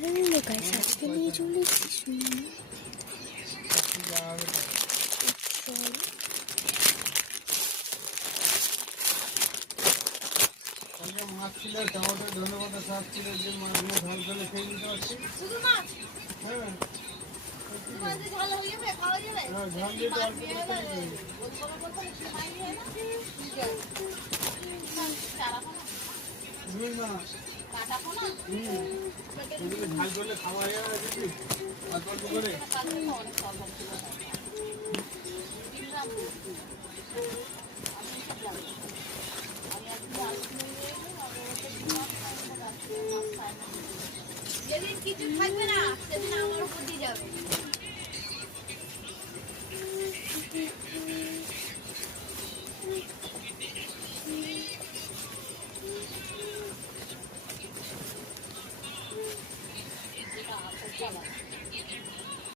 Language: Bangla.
হ্যালো গাইস, আজকে নিয়ে চলে এসেছি মাছ ছিল, টমেটো, ধনেপাতা শাক ছিল, যে মাছগুলো ঝাল করে খেয়ে নিতে পারছি। শুধু মাছ? হ্যাঁ, মাছ ঝাল হয়ে যাবে, খাওয়া যাবে? ঝাল দিয়ে তো মাছ অল্প নিয়ে করে যাবে, খেয়ে নিতে হবে। বলতে একটু মাইনে হয় না? ঠিক আছে। চারাপো না? না, কাটাপো না? এগুলো ঝাল করলে খাওয়া যাবে দিদি, অল্প অল্প করে। কাটলে তো অনেক সব ছিল। কিনলাম তো। আমি সব লাগবে। আমি আজকে আলু কিনে নিয়ে এলাম, আর ওকে দিলাম, তারপর রাত্রে মাছ খাই না। যেদিন কিছু থাকবে না সেদিন আমার উপর দিয়ে যাবে। যেটা আপদ